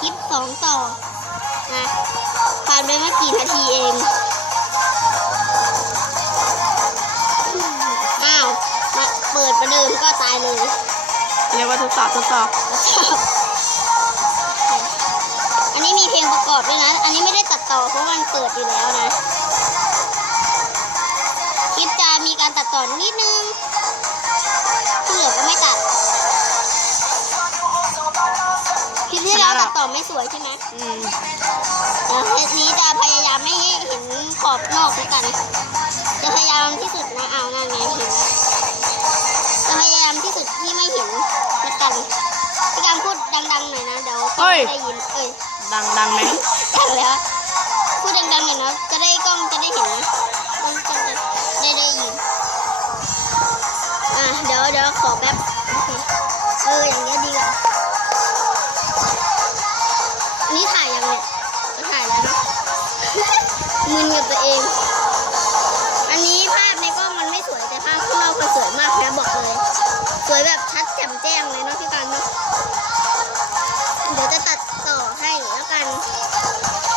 คลิปสองต่อนะผ่านไปไม่กี่นาทีเองอ้าวมาเปิดประเดิมก็ตายเลยเรียกว่าทดสอบทดสอบอันนี้มีเพลงประกอบด้วยนะ อันนี้ไม่ได้ตัดต่อเพราะมันเปิดอยู่แล้วนะ คลิปจะมีการตัดต่อนิดนึง คลิปที่แล้วตัดต่อไม่สวยใช่ไหมอืมเดี๋ยวคลิปนี้จะพยายามไม่ให้เห็นขอบนอกแล้วกัน จะพยายามที่สุดนะเอานั่นไงเห็นแล้วจะพยายามที่สุดที่ไม่เห็นแล้วกันพี่การพูดดังๆหน่อยนะเดี๋ยวกล้องจะได้ยินเอ้ยดังดังไหมดังแล้วพูดดังๆหน่อยนะจะได้กล้องจะได้เห็นกล้องจะได้ได้ยินอะเดี๋ยวเดี๋ยวขอแป๊บโอเคเอออย่างเงี้ยดีกว่า มึนกับตัวเอง อันนี้ภาพในกล้องมันไม่สวยแต่ภาพข้างนอกมันสวยมากนะบอกเลย สวยแบบชัดแจ่มแจ้งเลยเนาะพี่กันเนาะเดี๋ยวจะตัดต่อให้แล้วกัน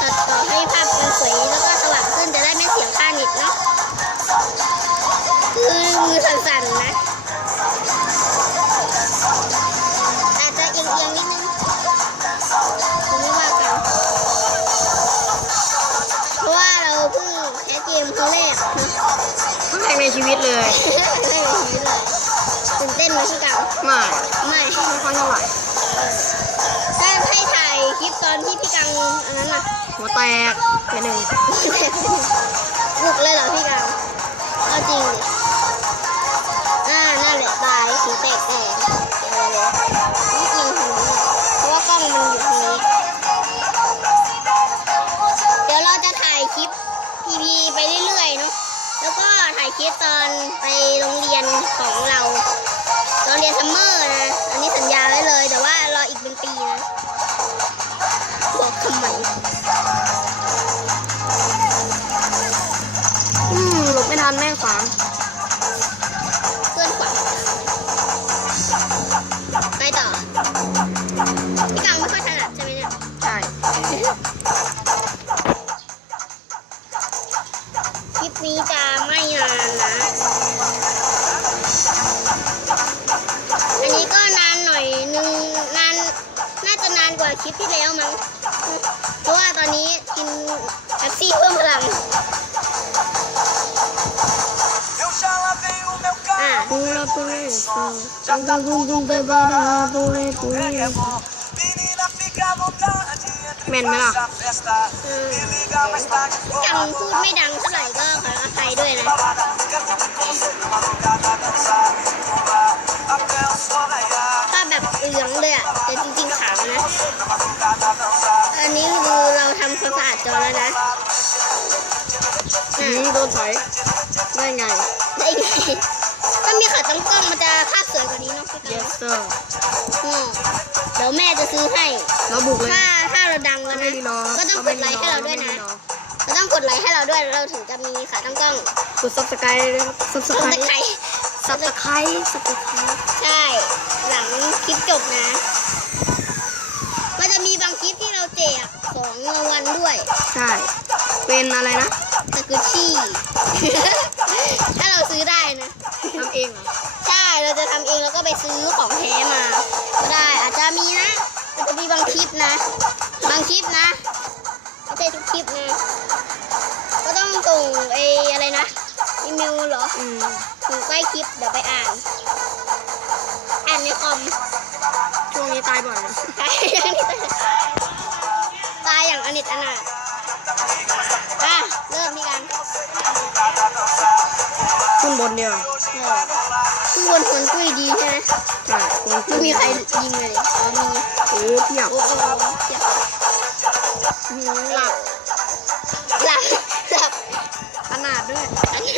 ตัดต่อให้ภาพมันสวยแล้วก็สว่างขึ้นจะได้ไม่เสียค่าน็ตเนาะคือมือสั่นๆนะ รั้งแรกนะครั้งแรกในชีวิตเลยไม่ในชีวิตเลยตื่นเต้นไหมพี่กังไม่ไม่ไม่ค่อยเท่าไหร่ถ้าให้ถ่ายคลิปตอนที่พี่กังอันนั้นน่ะหัวแตกไปหนึ่งหลุกเลยเหรอพี่กังเอาจริงดิอ่านั่นแหละตายหูแตกแตกเดี๋ยวเลยนี่ยิงหูเพราะว่ากล้องมันอยู่ตรงนี้ เดี๋ยวเราจะถ่ายคลิปพีพีไปเรื่อยๆเนาะ แล้วก็ถ่ายคลิปตอนไปโรงเรียนของเรา ตอนเรียนซัมเมอร์นะ อันนี้สัญ เพราะว่าตอนนี้กินแอปซี่เพิ่มพลังแม่นไหมล่ะดังพูดไม่ดังเท่าไหร่ก็ขออภัยด้วยนะถ้าแบบเอืองเลยอะ อันนี้คือเราทำความสะอาดจอแล้วนะอือะมโดนถอยได้ไงได้ไงถ้ามีขาตั้งกล้องมันจะภาพสวยกว่านี้เนาะพี่กั yes น sir อืมเดี๋ยวแม่จะซื้อให้ เราบุกเลยถ้าถ้าเราดังแล้วไม่นะมีรอก็ต้องกดไลค์ให้เราด้วยนะ เราต้องกดไลค์ให้เราด้วย เราถึงจะมีขาตั้งกล้องกดซับสไครต์ซับสต้องไครตะต์ไคร้ซับสไครต์ซับสไครต์ใช่ หลังคลิปจบนะ มันจะมีบางคลิปที่เราแจกของรางวัลด้วย ใช่ เป็นอะไรนะสกุชชี่ ถ้าเราซื้อได้นะ ทำเองเหรอ ใช่ เราจะทำเองแล้วก็ไปซื้อของแท้มาก็ได้ อาจจะมีนะอาจจะมีบางคลิปนะ บางคลิปนะไม่ใช่ทุกคลิปนะ ก็ต้องส่งไอ้อะไรนะ อีเมลเหรอ อืมถึงใกล้คลิปเดี๋ยวไปอ่าน อ่านในคอม ช่วงนี้ตายบ่อยนะตายตายอย่างอนิจอนาถอะ เริ่มที่กันขึ้นบนเดียวคือวนคนกุ้ยดีใช่ไหมใช่คนไม่มีใครยิงเลยดิอ๋อมีเออเพียบโอ้โหเจ็บอืมหลับหลับหลับขนาดด้วยอันนี้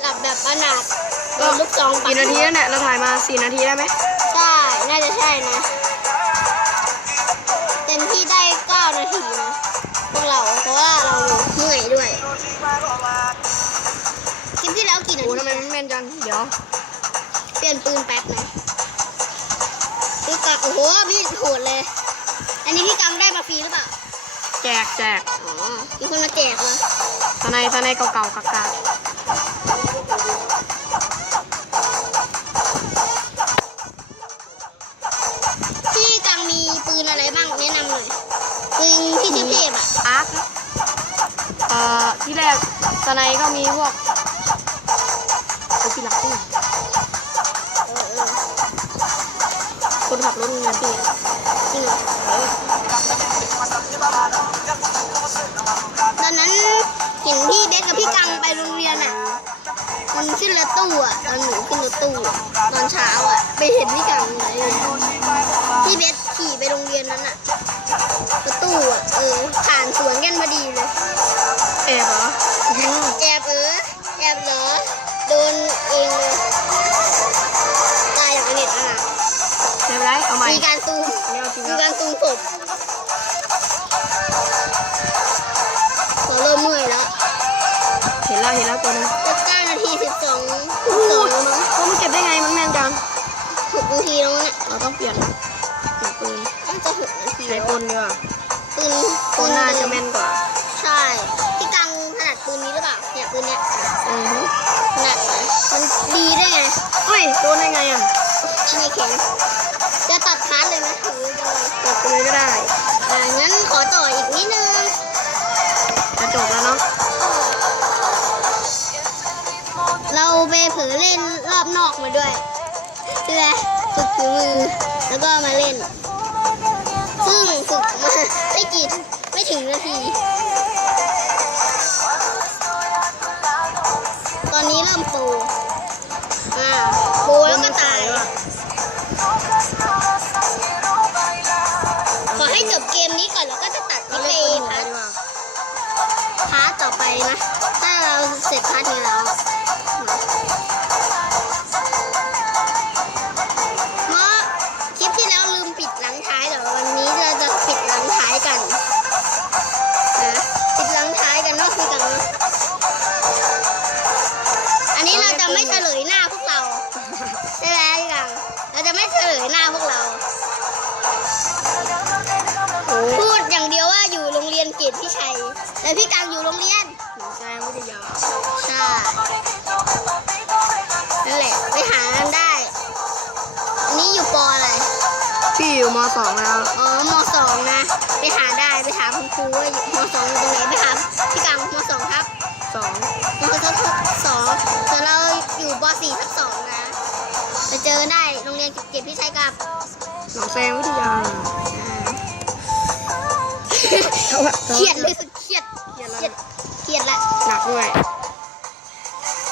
หลับแบบอนาถโดนลูกซองปักี่นาทีแล้วเนี่ย เราถ่ายมาสี่นาทีได้ไหม นจัง เดี๋ยว เปลี่ยนปืนแป๊บนะพี่กะโอ้โห พี่โหดเลยไออันนี้พี่กังได้มาฟรีหรือเปล่า แจกแจกอ๋อ มีคนมาแจกเหรอสไนสไนเก่าๆกากาพี่กังมีปืนอะไรบ้างแนะนำหน่อย ปืนที่เทพๆอะอาร์คเอ่อที่แรกสไนก็มีพวก เห็นพี่เบสกับพี่กังไปโรงเรียนอะ มันขึ้นรถตู้อะตอนหนูขึ้นรถตู้อะตอนเช้าอะ ไปเห็นพี่กังเลยพี่เบสขี่ไปโรงเรียนนั้นอะรถตู้อะเออผ่านสวนกันพอดีเลยแอบเหรอแอบเออแอบเหรอโดนเองเลยตายอย่างอเนจอนาถไม่เป็นไรเอาใหม่มีการตูมไม่เอาจริงมีแล้วการตูมศพ แล้วเห็นแล้วตัวนึงจะเก้านาทีสิบสองโอ้สโหองแล้วมั้งมันเก็บได้ไงมันแม่นจังหกนาทีแล้วเนี่ยเราต้องเปลี่ยนเปลี่ยนปืนน่าจะหกนาทีใช้แล้วกลดีกว่าปืนกลน่าจะแม่นกว่าใช่พี่กังถนัดปืนนี้หรือเปล่าเนี่ยปืนเนี้ยอือฮึถนัดไหมมันดีได้ไงเฮ้ยโดนได้ไงอะไม่แข็งจะตัดพาร์ทเลยไหมหรือจะอะไรตัดไปเลยก็ได้ อ่างั้นขอต่ออีกนิดนึง เราไปเผลอเล่นรอบนอกมาด้วยใช่ไหมฝึกฝีมือแล้วก็มาเล่น ซึ่งฝึกมาไม่กี่ไม่ถึงนาที ตอนนี้เริ่มโปรอ่าโปรแล้วก็ตาย ขอให้จบเกมนี้ก่อนแล้วก็จะตัดที่เล่นไปปืนหนูพาร์ทดีกว่าพาร์ทต่อไปนะ ถ้าเราเสร็จพาร์ทนี้แล้ว แต่พี่กังอยู่โรงเรียนหนูแจ้งวิทยาใช่นั่นแหละไปหากันได้ อันนี้อยู่ปออะไร พี่อยู่มสองแล้ว อ๋อมสองนะ ไปหาได้ไปถามคุณครูว่าอยู่มสองอยู่ตรงไหนไปถามพี่กังมสองครับสองมสองทับสองแต่เราอยู่ปสี่ทับสองนะไปเจอกันได้โรงเรียนเกตพี่ชัยกับหนองแซงวิทยาเครียดเลยสุดเค รียดเครียดเคแล้รียวดเครียดละหนักด้วย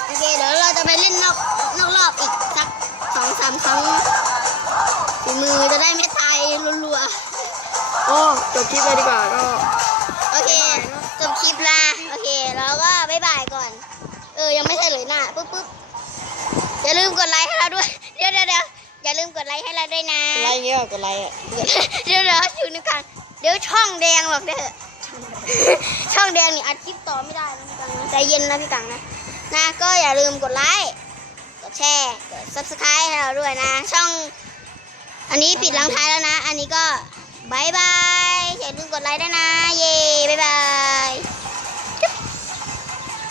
โอเคเดี๋ยวเราจะไปเล่นนอกนอกรอบอีกสักสองสามครั้งฝีมือจะได้ไม่ตายรัวโอ้จบคลิปเลยดีกว่าก็ๆโอเคจบคลิปละโอเคแล้วก็บ๊ายบายก่อน เออยังไม่ใช่เลยหน้าปุ๊บปุ๊บอย่าลืมกดไลค์ให้เราด้วย เดี๋ยวเดี๋ยวเดี๋ยวอย่าลืมกดไลค์ให้เราด้วยนะไลค์เงี้ยก็ไลค์อะเดี๋ยวเดี๋ยวอยู่ในกันเดี๋ยวช่องแดงหรอกเด้อ ช่องแดงนี่อัดคลิปต่อไม่ได้นะพี่ตังนะใจเย็นนะพี่ตังนะนะก็อย่าลืมกดไลค์กดแชร์กด subscribe ให้เราด้วยนะ ช่อง อันนี้ปิดลังท้ายแล้วนะ อันนี้ก็บายบายอย่าลืมกดไลค์ด้วยนะ เย่บายบาย